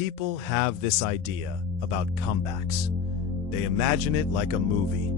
People have this idea about comebacks. They imagine it like a movie.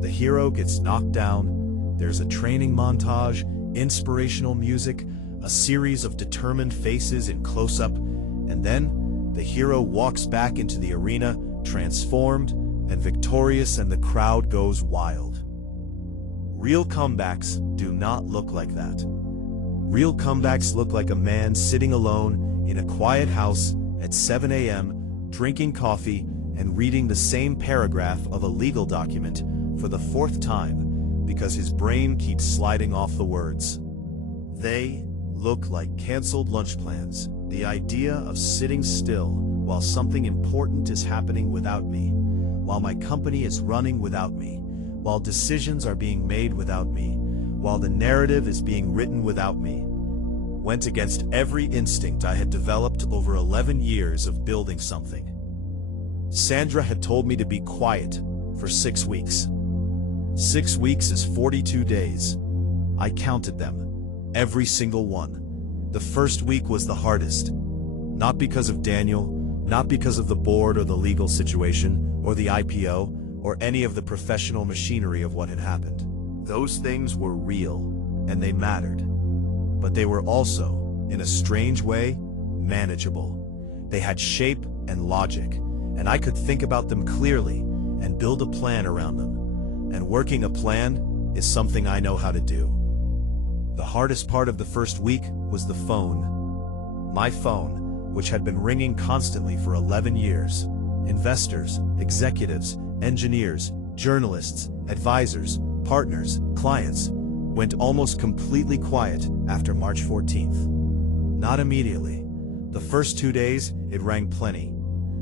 The hero gets knocked down, there's a training montage, inspirational music, a series of determined faces in close-up, and then the hero walks back into the arena, transformed and victorious, and the crowd goes wild. Real comebacks do not look like that. Real comebacks look like a man sitting alone in a quiet house at 7 a.m., drinking coffee and reading the same paragraph of a legal document for the 4th time because his brain keeps sliding off the words. They look like canceled lunch plans, the idea of sitting still while something important is happening without me, while my company is running without me, while decisions are being made without me, while the narrative is being written without me. Went against every instinct I had developed over 11 years of building something. Sandra had told me to be quiet for 6 weeks. 6 weeks is 42 days. I counted them, every single one. The first week was the hardest, not because of Daniel, not because of the board or the legal situation or the IPO or any of the professional machinery of what had happened. Those things were real and they mattered. But they were also, in a strange way, manageable. They had shape and logic, and I could think about them clearly and build a plan around them. And working a plan is something I know how to do. The hardest part of the first week was the phone. My phone, which had been ringing constantly for 11 years. Investors, executives, engineers, journalists, advisors, partners, clients, went almost completely quiet after March 14th. Not immediately. The first 2 days, it rang plenty.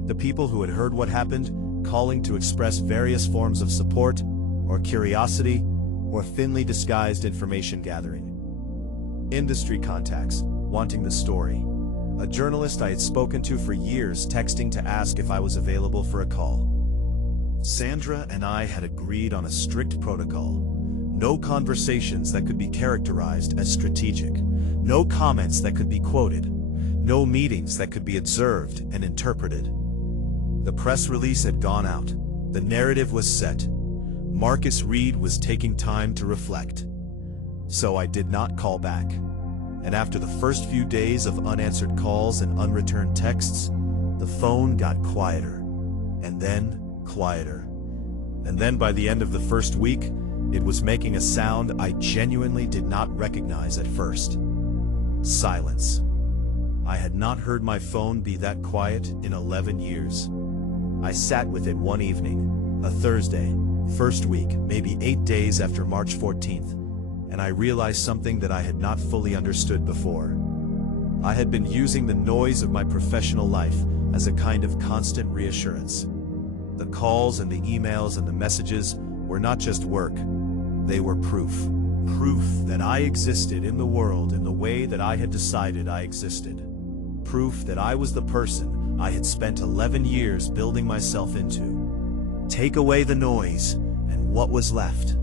The people who had heard what happened, calling to express various forms of support, or curiosity, or thinly disguised information gathering. Industry contacts, wanting the story. A journalist I had spoken to for years texting to ask if I was available for a call. Sandra and I had agreed on a strict protocol. No conversations that could be characterized as strategic. No comments that could be quoted. No meetings that could be observed and interpreted. The press release had gone out. The narrative was set. Marcus Reed was taking time to reflect. So I did not call back. And after the first few days of unanswered calls and unreturned texts, the phone got quieter. And then quieter. And then by the end of the first week, it was making a sound I genuinely did not recognize at first. Silence. I had not heard my phone be that quiet in 11 years. I sat with it one evening, a Thursday, first week, maybe 8 days after March 14th, and I realized something that I had not fully understood before. I had been using the noise of my professional life as a kind of constant reassurance. The calls and the emails and the messages were not just work. They were proof. Proof that I existed in the world in the way that I had decided I existed. Proof that I was the person I had spent 11 years building myself into. Take away the noise, and what was left?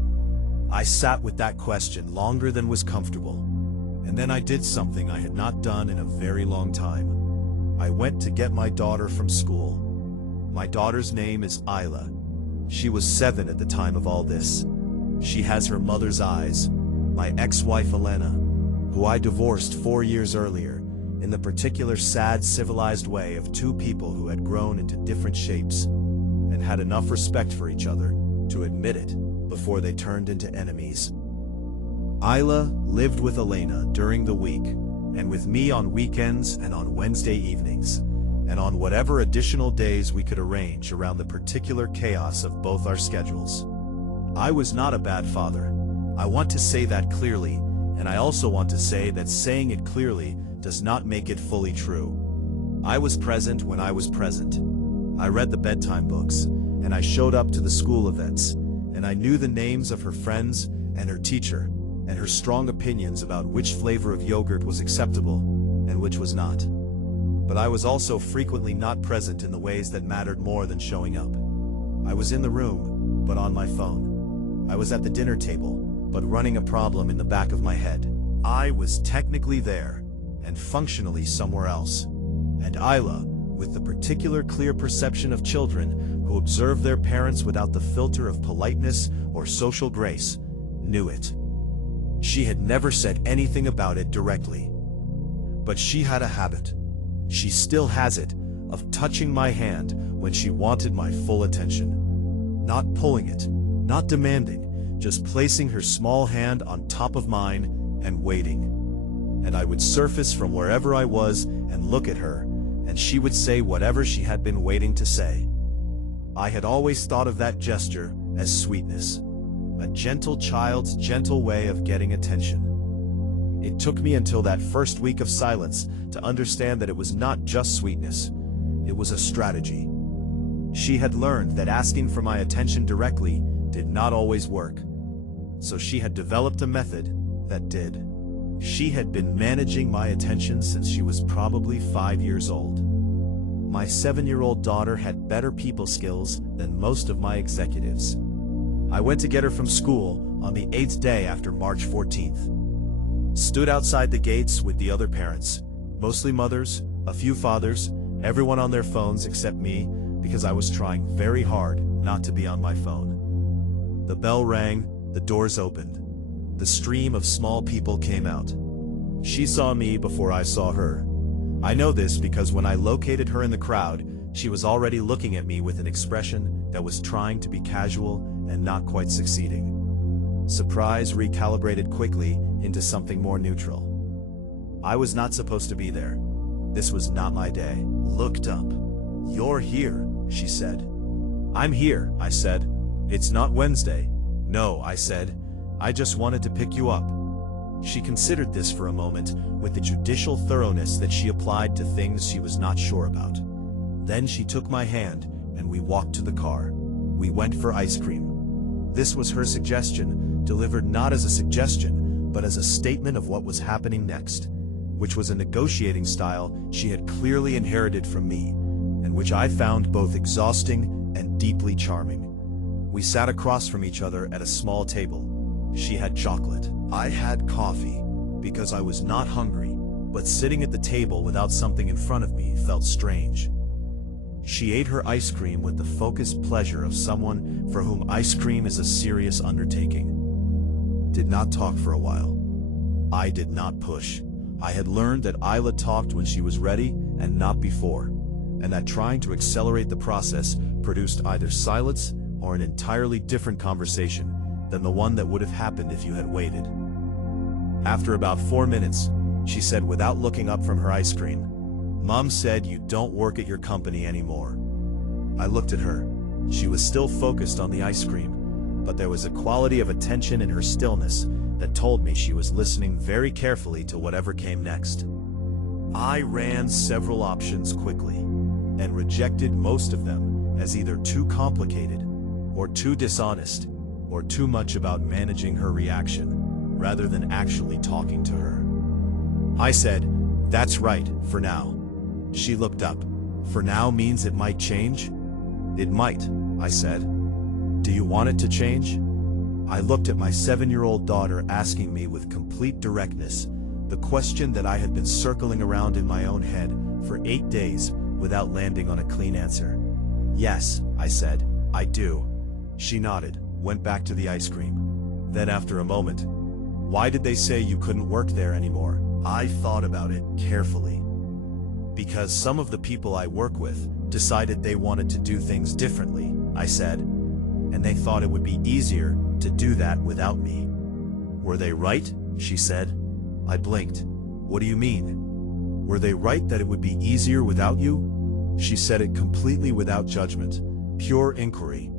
I sat with that question longer than was comfortable. And then I did something I had not done in a very long time. I went to get my daughter from school. My daughter's name is Isla. She was 7 at the time of all this. She has her mother's eyes. My ex-wife Elena, who I divorced 4 years earlier, in the particular sad civilized way of two people who had grown into different shapes and had enough respect for each other to admit it before they turned into enemies. Isla lived with Elena during the week and with me on weekends and on Wednesday evenings, and on whatever additional days we could arrange around the particular chaos of both our schedules. I was not a bad father. I want to say that clearly, and I also want to say that saying it clearly does not make it fully true. I was present when I was present. I read the bedtime books, and I showed up to the school events, and I knew the names of her friends and her teacher, and her strong opinions about which flavor of yogurt was acceptable and which was not. But I was also frequently not present in the ways that mattered more than showing up. I was in the room, but on my phone. I was at the dinner table, but running a problem in the back of my head. I was technically there, and functionally somewhere else. And Isla with the particular clear perception of children who observe their parents without the filter of politeness or social grace, knew it. She had never said anything about it directly. But she had a habit. She still has it, of touching my hand when she wanted my full attention. Not pulling it, not demanding, just placing her small hand on top of mine and waiting. And I would surface from wherever I was and look at her, and she would say whatever she had been waiting to say. I had always thought of that gesture as sweetness, a gentle child's gentle way of getting attention. It took me until that first week of silence to understand that it was not just sweetness, it was a strategy. She had learned that asking for my attention directly did not always work, so she had developed a method that did. She had been managing my attention since she was probably 5 years old. My 7-year-old daughter had better people skills than most of my executives. I went to get her from school on the 8th day after March 14th. Stood outside the gates with the other parents, mostly mothers, a few fathers, everyone on their phones except me, because I was trying very hard not to be on my phone. The bell rang, the doors opened. The stream of small people came out. She saw me before I saw her. I know this because when I located her in the crowd, she was already looking at me with an expression that was trying to be casual and not quite succeeding. Surprise recalibrated quickly into something more neutral. I was not supposed to be there. This was not my day. Looked up. "You're here," she said. "I'm here," I said. "It's not Wednesday." "No," I said. "I just wanted to pick you up." She considered this for a moment with the judicial thoroughness that she applied to things she was not sure about. Then she took my hand and we walked to the car. We went for ice cream. This was her suggestion, delivered not as a suggestion, but as a statement of what was happening next, which was a negotiating style she had clearly inherited from me, and which I found both exhausting and deeply charming. We sat across from each other at a small table. She had chocolate. I had coffee, because I was not hungry, but sitting at the table without something in front of me felt strange. She ate her ice cream with the focused pleasure of someone for whom ice cream is a serious undertaking. Did not talk for a while. I did not push. I had learned that Isla talked when she was ready and not before, and that trying to accelerate the process produced either silence or an entirely different conversation than the one that would have happened if you had waited. After about 4 minutes, she said without looking up from her ice cream, "Mom said you don't work at your company anymore." I looked at her. She was still focused on the ice cream, but there was a quality of attention in her stillness that told me she was listening very carefully to whatever came next. I ran several options quickly, and rejected most of them as either too complicated, or too dishonest, or too much about managing her reaction, rather than actually talking to her. I said, "That's right, for now." She looked up. "For now means it might change?" "It might," I said. "Do you want it to change?" I looked at my 7-year-old daughter asking me with complete directness the question that I had been circling around in my own head for 8 days without landing on a clean answer. "Yes," I said, "I do." She nodded, went back to the ice cream. Then after a moment, "Why did they say you couldn't work there anymore?" I thought about it carefully. "Because some of the people I work with decided they wanted to do things differently," I said, "and they thought it would be easier to do that without me." "Were they right?" she said. I blinked. "What do you mean?" "Were they right that it would be easier without you?" She said it completely without judgment, pure inquiry,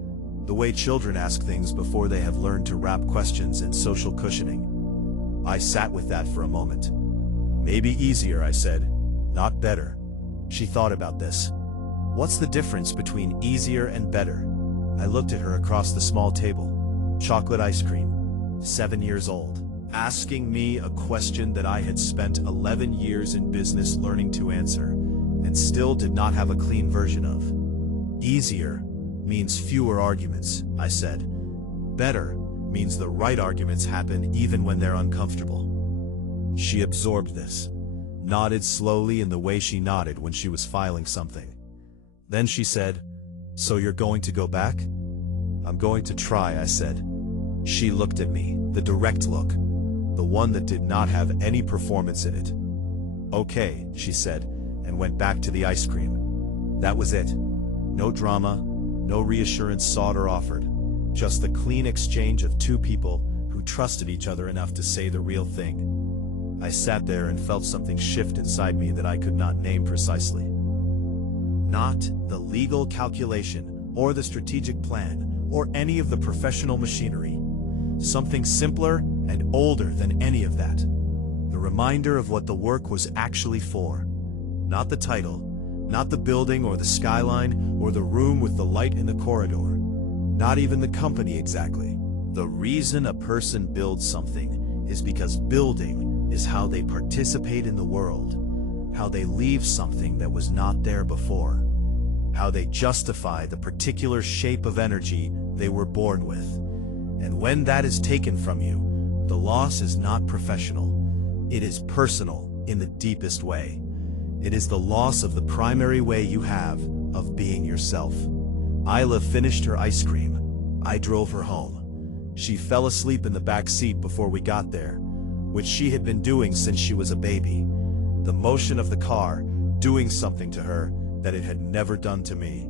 the way children ask things before they have learned to wrap questions in social cushioning. I sat with that for a moment. "Maybe easier," I said, "not better." She thought about this. "What's the difference between easier and better?" I looked at her across the small table. Chocolate ice cream, 7 years old, asking me a question that I had spent 11 years in business learning to answer, and still did not have a clean version of. "Easier means fewer arguments," I said. "Better means the right arguments happen even when they're uncomfortable." She absorbed this. nodded slowly in the way she nodded when she was filing something. Then she said, "So you're going to go back?" "I'm going to try," I said. She looked at me, the direct look, the one that did not have any performance in it. "Okay," she said, and went back to the ice cream. That was it. No drama, no reassurance sought or offered, just the clean exchange of two people who trusted each other enough to say the real thing. I sat there and felt something shift inside me that I could not name precisely. Not the legal calculation, or the strategic plan, or any of the professional machinery. Something simpler and older than any of that. The reminder of what the work was actually for. Not the title, not the building or the skyline, or the room with the light in the corridor. Not even the company exactly. The reason a person builds something is because building is how they participate in the world, how they leave something that was not there before, how they justify the particular shape of energy they were born with. And when that is taken from you, the loss is not professional. It is personal in the deepest way. It is the loss of the primary way you have of being yourself. Isla finished her ice cream. I drove her home. She fell asleep in the back seat before we got there, which she had been doing since she was a baby. The motion of the car doing something to her that it had never done to me.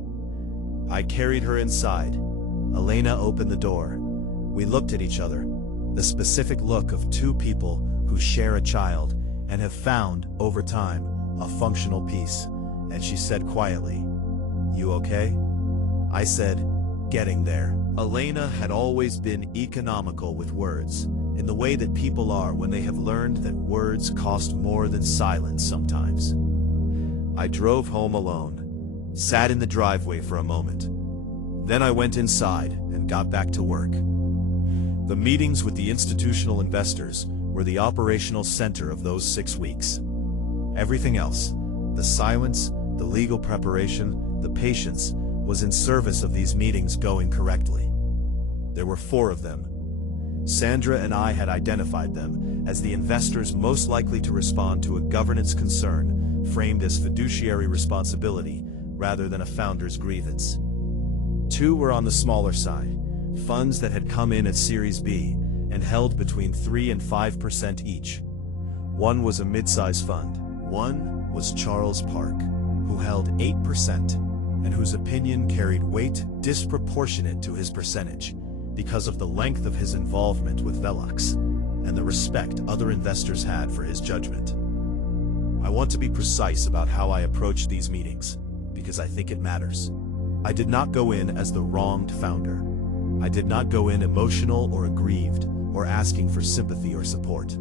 I carried her inside. Elena opened the door. We looked at each other, the specific look of two people who share a child and have found, over time, a functional peace. And she said quietly, "You okay?" I said, "Getting there." Elena had always been economical with words, in the way that people are when they have learned that words cost more than silence sometimes. I drove home alone, sat in the driveway for a moment. Then I went inside and got back to work. The meetings with the institutional investors were the operational center of those 6 weeks. Everything else, the silence, the legal preparation, the patience, was in service of these meetings going correctly. There were 4 of them. Sandra and I had identified them as the investors most likely to respond to a governance concern framed as fiduciary responsibility rather than a founder's grievance. 2 were on the smaller side, funds that had come in at Series B and held between 3 and 5% each. 1 was a mid-size fund. 1 was Charles Park, who held 8% and whose opinion carried weight disproportionate to his percentage because of the length of his involvement with VELOX and the respect other investors had for his judgment. I want to be precise about how I approach these meetings, because I think it matters. I did not go in as the wronged founder. I did not go in emotional or aggrieved or asking for sympathy or support.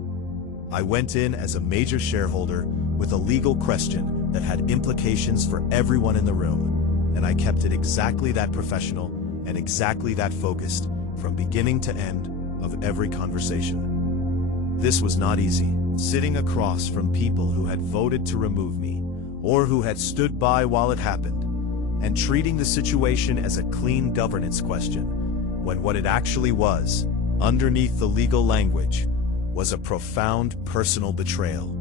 I went in as a major shareholder with a legal question that had implications for everyone in the room, and I kept it exactly that professional and exactly that focused from beginning to end of every conversation. This was not easy, sitting across from people who had voted to remove me or who had stood by while it happened, and treating the situation as a clean governance question, when what it actually was, underneath the legal language, was a profound personal betrayal.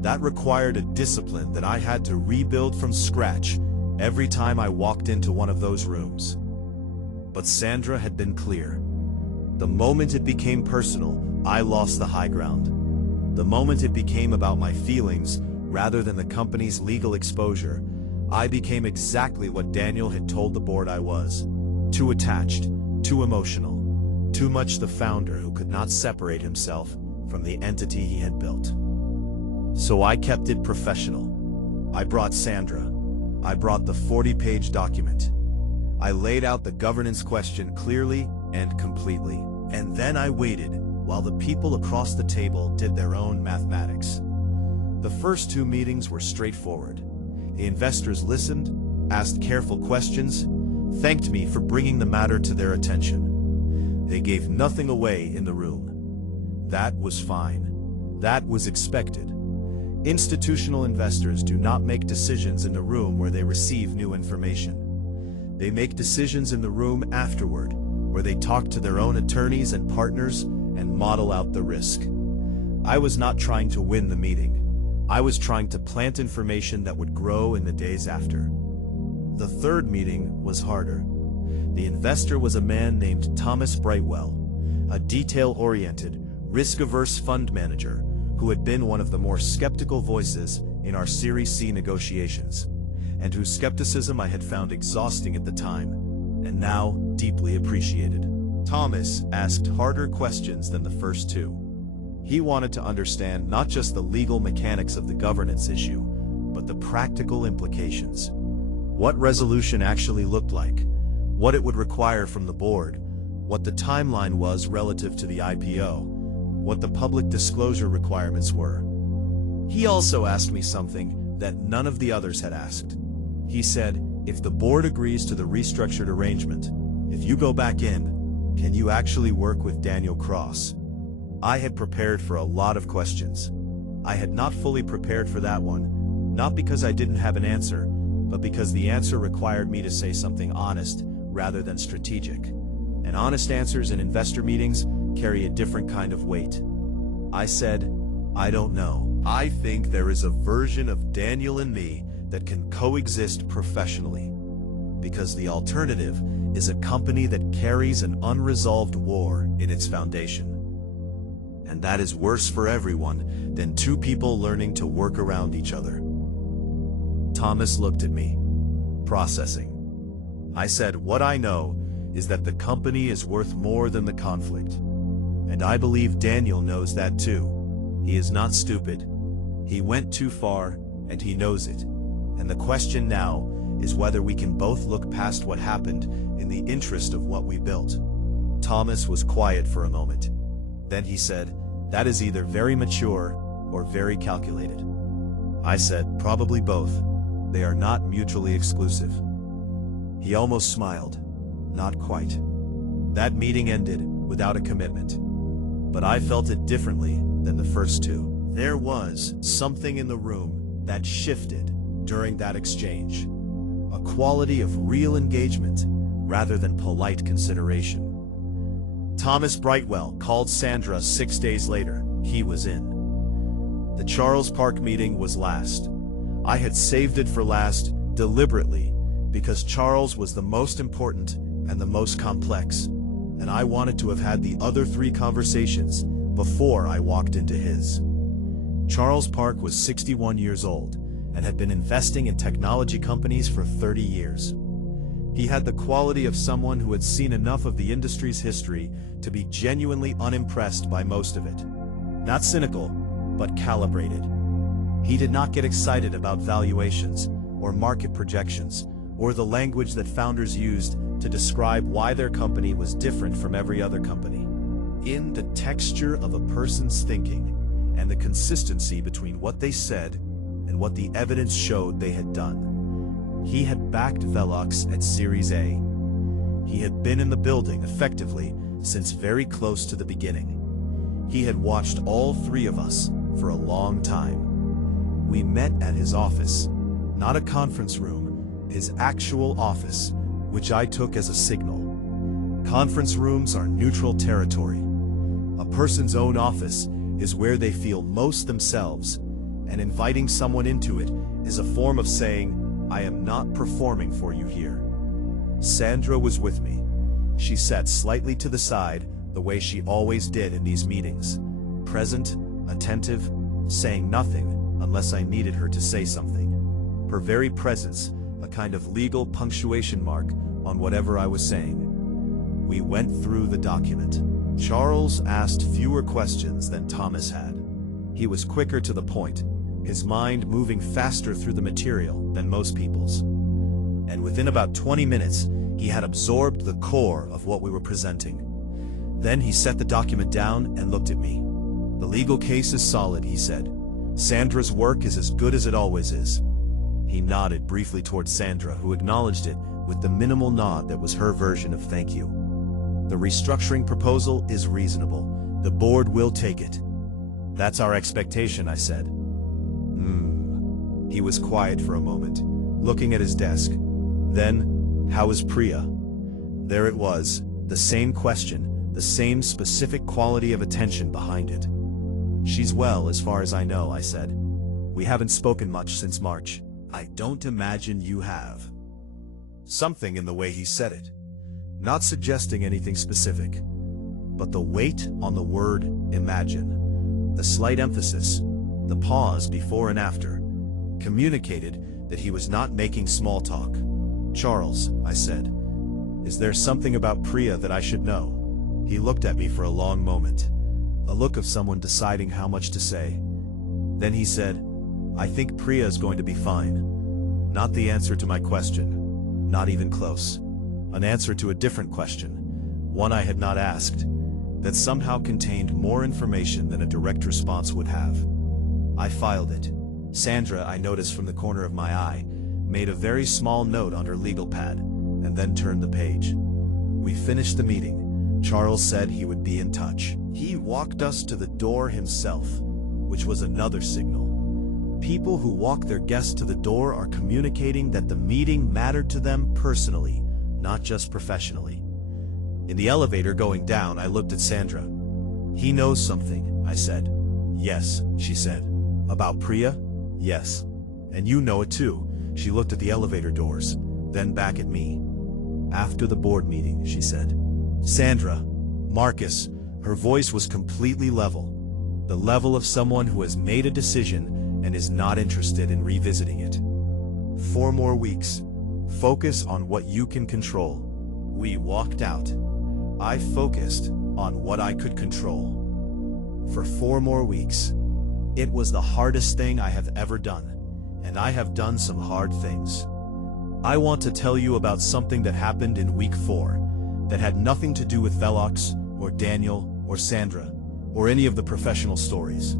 That required a discipline that I had to rebuild from scratch every time I walked into one of those rooms. But Sandra had been clear. The moment it became personal, I lost the high ground. The moment it became about my feelings rather than the company's legal exposure, I became exactly what Daniel had told the board I was. Too attached, too emotional, too much the founder who could not separate himself from the entity he had built. So I kept it professional. I brought Sandra. I brought the 40-page document. I laid out the governance question clearly and completely. And then I waited while the people across the table did their own mathematics. The first 2 meetings were straightforward. The investors listened, asked careful questions, thanked me for bringing the matter to their attention. They gave nothing away in the room. That was fine. That was expected. Institutional investors do not make decisions in the room where they receive new information. They make decisions in the room afterward, where they talk to their own attorneys and partners and model out the risk. I was not trying to win the meeting. I was trying to plant information that would grow in the days after. The third meeting was harder. The investor was a man named Thomas Brightwell, a detail-oriented, risk-averse fund manager who had been one of the more skeptical voices in our Series C negotiations, and whose skepticism I had found exhausting at the time, and now deeply appreciated. Thomas asked harder questions than the first two. He wanted to understand not just the legal mechanics of the governance issue, but the practical implications. What resolution actually looked like, what it would require from the board, what the timeline was relative to the IPO, what the public disclosure requirements were. He also asked me something that none of the others had asked. He said, if the board agrees to the restructured arrangement, if you go back in, can you actually work with Daniel Cross? I had prepared for a lot of questions. I had not fully prepared for that one, not because I didn't have an answer, but because the answer required me to say something honest rather than strategic. And honest answers in investor meetings carry a different kind of weight. I said, I don't know. I think there is a version of Daniel and me that can coexist professionally. Because the alternative is a company that carries an unresolved war in its foundation. And that is worse for everyone than two people learning to work around each other. Thomas looked at me, processing. I said, what I know is that the company is worth more than the conflict. And I believe Daniel knows that too. He is not stupid. He went too far, and he knows it. And the question now is whether we can both look past what happened in the interest of what we built. Thomas was quiet for a moment. Then he said, that is either very mature or very calculated. I said, probably both. They are not mutually exclusive. He almost smiled. Not quite. That meeting ended without a commitment. But I felt it differently than the first two. There was something in the room that shifted during that exchange. A quality of real engagement rather than polite consideration. Thomas Brightwell called Sandra 6 days later. He was in. The Charles Park meeting was last. I had saved it for last deliberately because Charles was the most important and the most complex, and I wanted to have had the other 3 conversations before I walked into his. Charles Park was 61 years old and had been investing in technology companies for 30 years. He had the quality of someone who had seen enough of the industry's history to be genuinely unimpressed by most of it. Not cynical, but calibrated. He did not get excited about valuations or market projections or the language that founders used to describe why their company was different from every other company. In the texture of a person's thinking and the consistency between what they said and what the evidence showed they had done. He had backed VELOX at Series A. He had been in the building, effectively, since very close to the beginning. He had watched all 3 of us for a long time. We met at his office, not a conference room, his actual office, which I took as a signal. Conference rooms are neutral territory. A person's own office is where they feel most themselves, and inviting someone into it is a form of saying, I am not performing for you here. Sandra was with me. She sat slightly to the side, the way she always did in these meetings. Present, attentive, saying nothing unless I needed her to say something. Her very presence, a kind of legal punctuation mark on whatever I was saying. We went through the document. Charles asked fewer questions than Thomas had. He was quicker to the point, his mind moving faster through the material than most people's. And within about 20 minutes, he had absorbed the core of what we were presenting. Then he set the document down and looked at me. The legal case is solid, he said. Sandra's work is as good as it always is. He nodded briefly towards Sandra, who acknowledged it with the minimal nod that was her version of thank you. The restructuring proposal is reasonable. The board will take it. That's our expectation, I said. He was quiet for a moment, looking at his desk. Then, how is Priya? There it was, the same question, the same specific quality of attention behind it. She's well, as far as I know, I said. We haven't spoken much since March. I don't imagine you have. Something in the way he said it. Not suggesting anything specific, but the weight on the word imagine, the slight emphasis, the pause before and after, communicated that he was not making small talk. Charles, I said, is there something about Priya that I should know? He looked at me for a long moment, a look of someone deciding how much to say. Then he said, I think Priya is going to be fine. Not the answer to my question, not even close. An answer to a different question, one I had not asked, that somehow contained more information than a direct response would have. I filed it. Sandra, I noticed from the corner of my eye, made a very small note on her legal pad, and then turned the page. We finished the meeting. Charles said he would be in touch. He walked us to the door himself, which was another signal. People who walk their guests to the door are communicating that the meeting mattered to them personally, not just professionally. In the elevator going down, I looked at Sandra. He knows something, I said. Yes, she said. About Priya? Yes. And you know it too. She looked at the elevator doors, then back at me. After the board meeting, she said. Sandra, Marcus, her voice was completely level. The level of someone who has made a decision and is not interested in revisiting it. 4 more weeks. Focus on what you can control. We walked out. I focused on what I could control. For 4 more weeks. It was the hardest thing I have ever done, and I have done some hard things. I want to tell you about something that happened in week 4 that had nothing to do with VELOX or Daniel or Sandra or any of the professional stories.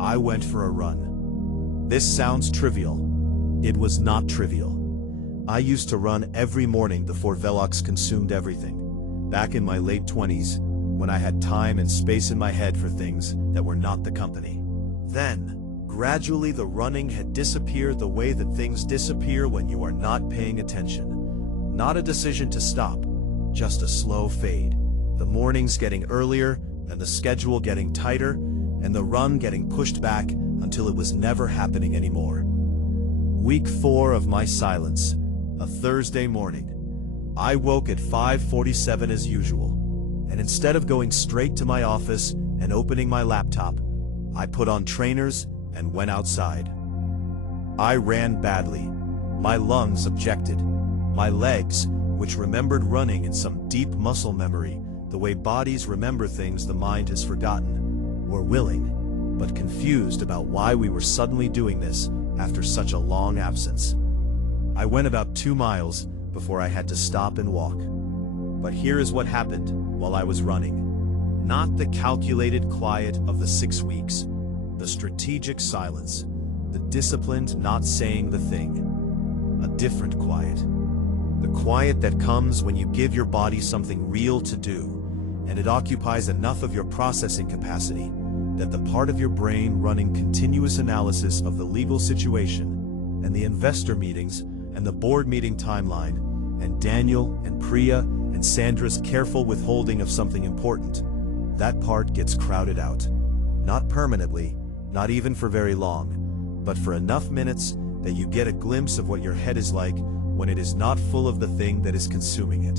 I went for a run. This sounds trivial. It was not trivial. I used to run every morning before VELOX consumed everything, back in my late 20s, when I had time and space in my head for things that were not the company. Then, gradually the running had disappeared the way that things disappear when you are not paying attention. Not a decision to stop, just a slow fade. The mornings getting earlier, and the schedule getting tighter, and the run getting pushed back until it was never happening anymore. Week 4 of my silence, a Thursday morning. I woke at 5:47 as usual, and instead of going straight to my office and opening my laptop, I put on trainers and went outside. I ran badly. My lungs objected. My legs, which remembered running in some deep muscle memory, the way bodies remember things the mind has forgotten, were willing, but confused about why we were suddenly doing this after such a long absence. I went about 2 miles before I had to stop and walk. But here is what happened while I was running. Not the calculated quiet of the 6 weeks, the strategic silence, the disciplined not saying the thing. A different quiet. The quiet that comes when you give your body something real to do, and it occupies enough of your processing capacity that the part of your brain running continuous analysis of the legal situation, and the investor meetings, and the board meeting timeline, and Daniel and Priya and Sandra's careful withholding of something important, that part gets crowded out. Not permanently, not even for very long, but for enough minutes that you get a glimpse of what your head is like when it is not full of the thing that is consuming it.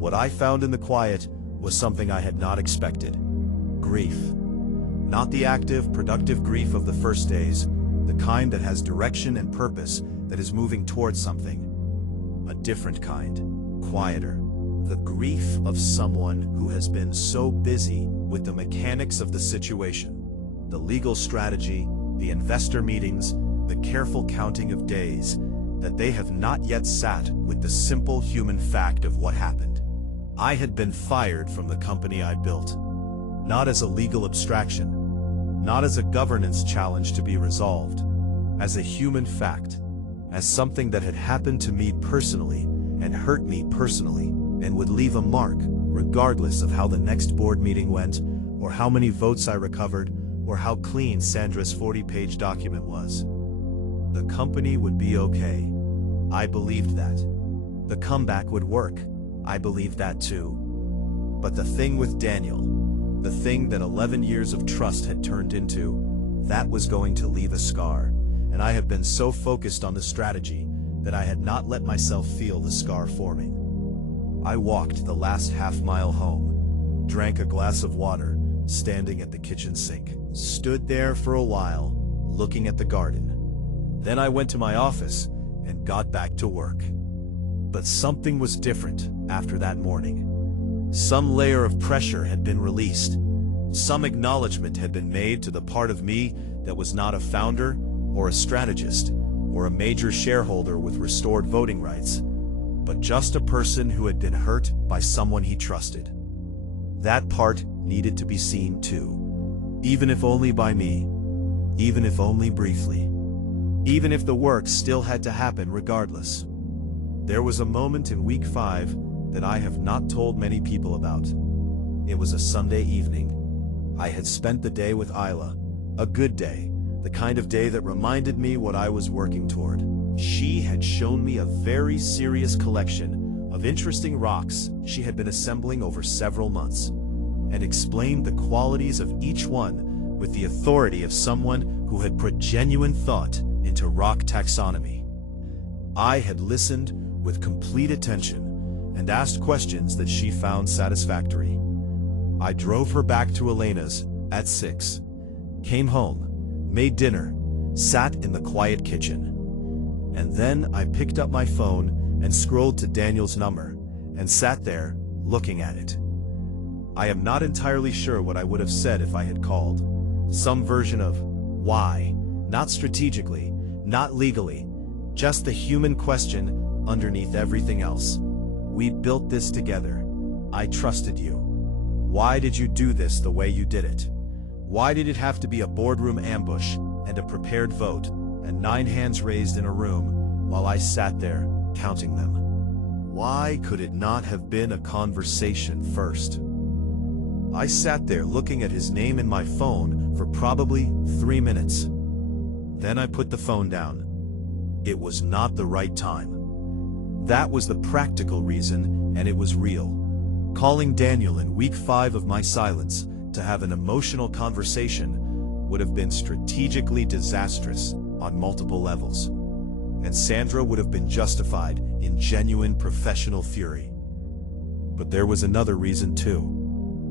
What I found in the quiet was something I had not expected. Grief. Not the active, productive grief of the first days, the kind that has direction and purpose, that is moving towards something. A different kind, quieter. The grief of someone who has been so busy with the mechanics of the situation, the legal strategy, the investor meetings, the careful counting of days, that they have not yet sat with the simple human fact of what happened. I had been fired from the company I built. Not as a legal abstraction, not as a governance challenge to be resolved, as a human fact, as something that had happened to me personally and hurt me personally, and would leave a mark, regardless of how the next board meeting went, or how many votes I recovered, or how clean Sandra's 40-page document was. The company would be okay. I believed that. The comeback would work. I believed that too. But the thing with Daniel, the thing that 11 years of trust had turned into, That was going to leave a scar, and I have been so focused on the strategy that I had not let myself feel the scar forming. I walked the last half-mile home, drank a glass of water, standing at the kitchen sink, stood there for a while, looking at the garden. Then I went to my office and got back to work. But something was different after that morning. Some layer of pressure had been released. Some acknowledgement had been made to the part of me that was not a founder or a strategist or a major shareholder with restored voting rights, but just a person who had been hurt by someone he trusted. That part needed to be seen too, even if only by me, even if only briefly, even if the work still had to happen regardless. There was a moment in week 5 that I have not told many people about. It was a Sunday evening. I had spent the day with Isla, a good day, the kind of day that reminded me what I was working toward. She had shown me a very serious collection of interesting rocks she had been assembling over several months, and explained the qualities of each one with the authority of someone who had put genuine thought into rock taxonomy. I had listened with complete attention and asked questions that she found satisfactory. I drove her back to Elena's at 6, came home, made dinner, sat in the quiet kitchen. And then I picked up my phone and scrolled to Daniel's number and sat there looking at it. I am not entirely sure what I would have said if I had called. Some version of why, not strategically, not legally, just the human question underneath everything else. We built this together. I trusted you. Why did you do this the way you did it? Why did it have to be a boardroom ambush and a prepared vote and 9 hands raised in a room while I sat there counting them? Why could it not have been a conversation first? I sat there looking at his name in my phone for probably 3 minutes. Then I put the phone down. It was not the right time. That was the practical reason, and it was real. Calling Daniel in week 5 of my silence to have an emotional conversation would have been strategically disastrous on multiple levels, and Sandra would have been justified in genuine professional fury. But there was another reason too,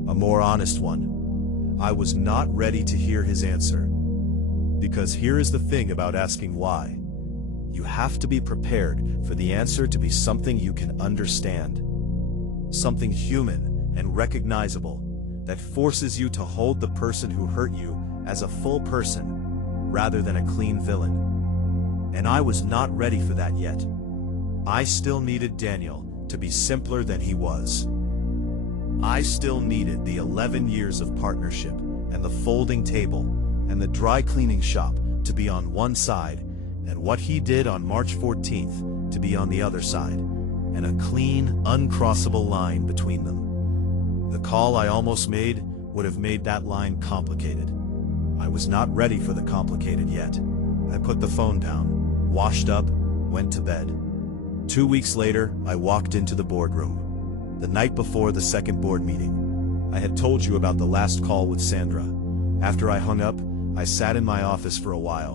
a more honest one. I was not ready to hear his answer. Because here is the thing about asking why. You have to be prepared for the answer to be something you can understand. Something human and recognizable that forces you to hold the person who hurt you as a full person rather than a clean villain. And I was not ready for that yet. I still needed Daniel to be simpler than he was. I still needed the 11 years of partnership and the folding table and the dry cleaning shop to be on one side, and what he did on March 14th to be on the other side, and a clean, uncrossable line between them. The call I almost made would have made that line complicated. I was not ready for the complicated yet. I put the phone down, washed up, went to bed. 2 weeks later, I walked into the boardroom. The night before the second board meeting, I had told you about the last call with Sandra. After I hung up, I sat in my office for a while,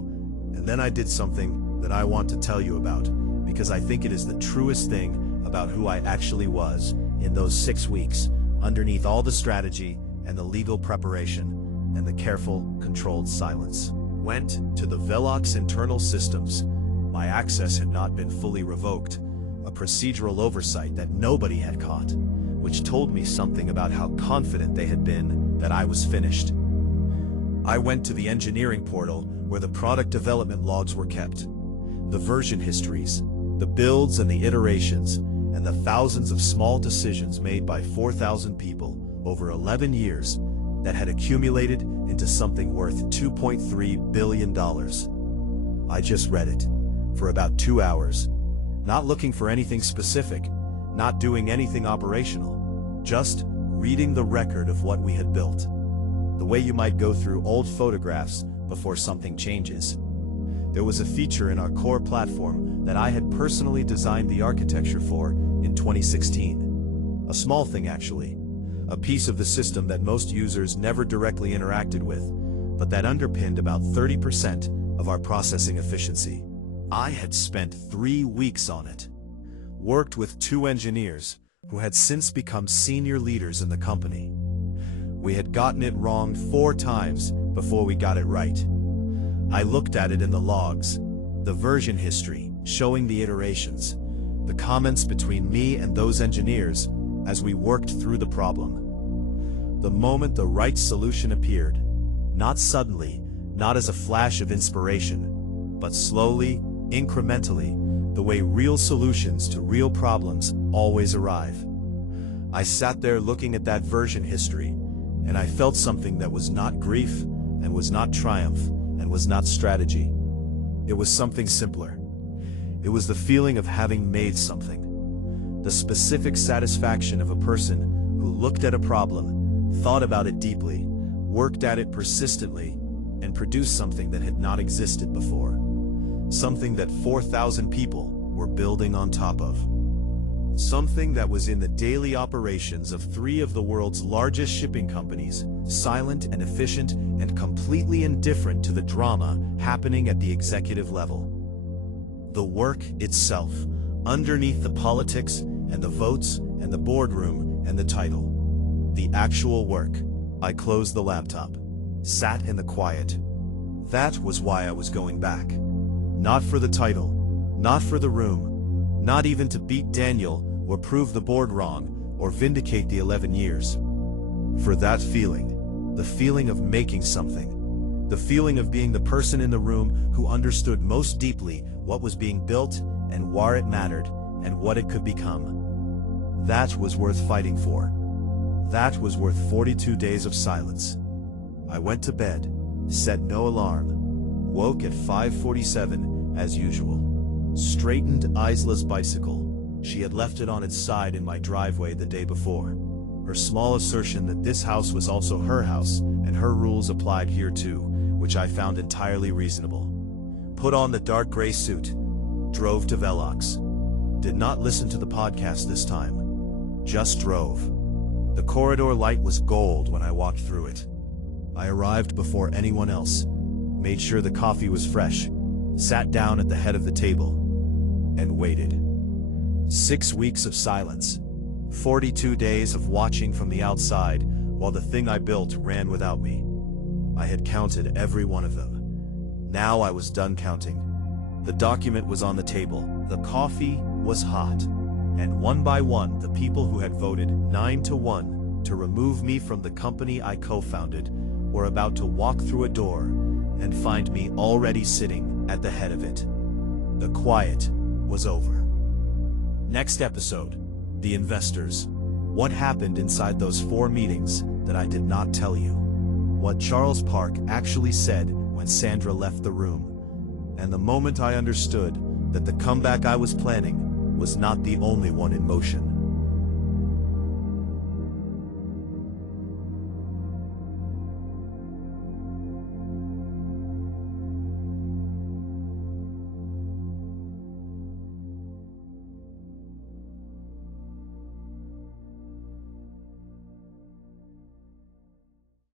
and then I did something that I want to tell you about, because I think it is the truest thing about who I actually was in those 6 weeks, underneath all the strategy and the legal preparation and the careful, controlled silence. Went to the VELOX internal systems. My access had not been fully revoked, a procedural oversight that nobody had caught, which told me something about how confident they had been that I was finished. I went to the engineering portal where the product development logs were kept, the version histories, the builds and the iterations, and the thousands of small decisions made by 4,000 people over 11 years that had accumulated into something worth $2.3 billion. I just read it for about 2 hours, not looking for anything specific, not doing anything operational, just reading the record of what we had built. The way you might go through old photographs before something changes. There was a feature in our core platform that I had personally designed the architecture for in 2016. A small thing actually, a piece of the system that most users never directly interacted with, but that underpinned about 30% of our processing efficiency. I had spent 3 weeks on it. Worked with 2 engineers who had since become senior leaders in the company. We had gotten it wrong 4 times before we got it right. I looked at it in the logs, the version history showing the iterations, the comments between me and those engineers as we worked through the problem. The moment the right solution appeared, not suddenly, not as a flash of inspiration, but slowly, incrementally, the way real solutions to real problems always arrive. I sat there looking at that version history, and I felt something that was not grief, and was not triumph, and was not strategy. It was something simpler. It was the feeling of having made something. The specific satisfaction of a person who looked at a problem, thought about it deeply, worked at it persistently, and produced something that had not existed before. Something that 4,000 people were building on top of. Something that was in the daily operations of 3 of the world's largest shipping companies, silent and efficient and completely indifferent to the drama happening at the executive level. The work itself, underneath the politics and the votes and the boardroom and the title. The actual work. I closed the laptop, sat in the quiet. That was why I was going back. Not for the title, not for the room, not even to beat Daniel or prove the board wrong or vindicate the 11 years. For that feeling, the feeling of making something, the feeling of being the person in the room who understood most deeply what was being built and why it mattered and what it could become. That was worth fighting for. That was worth 42 days of silence. I went to bed, set no alarm, woke at 5:47 as usual. Straightened Isla's bicycle. She had left it on its side in my driveway the day before. Her small assertion that this house was also her house and her rules applied here too, which I found entirely reasonable. Put on the dark gray suit. Drove to VELOX. Did not listen to the podcast this time. Just drove. The corridor light was gold when I walked through it. I arrived before anyone else, made sure the coffee was fresh, sat down at the head of the table, and waited. 6 weeks of silence. 42 days of watching from the outside while the thing I built ran without me. I had counted every one of them. Now I was done counting. The document was on the table, the coffee was hot, and one by one the people who had voted 9-1 to remove me from the company I co-founded were about to walk through a door and find me already sitting at the head of it. The quiet was over. Next episode, the investors. What happened inside those 4 meetings that I did not tell you? What Charles Park actually said when Sandra left the room. And the moment I understood that the comeback I was planning was not the only one in motion.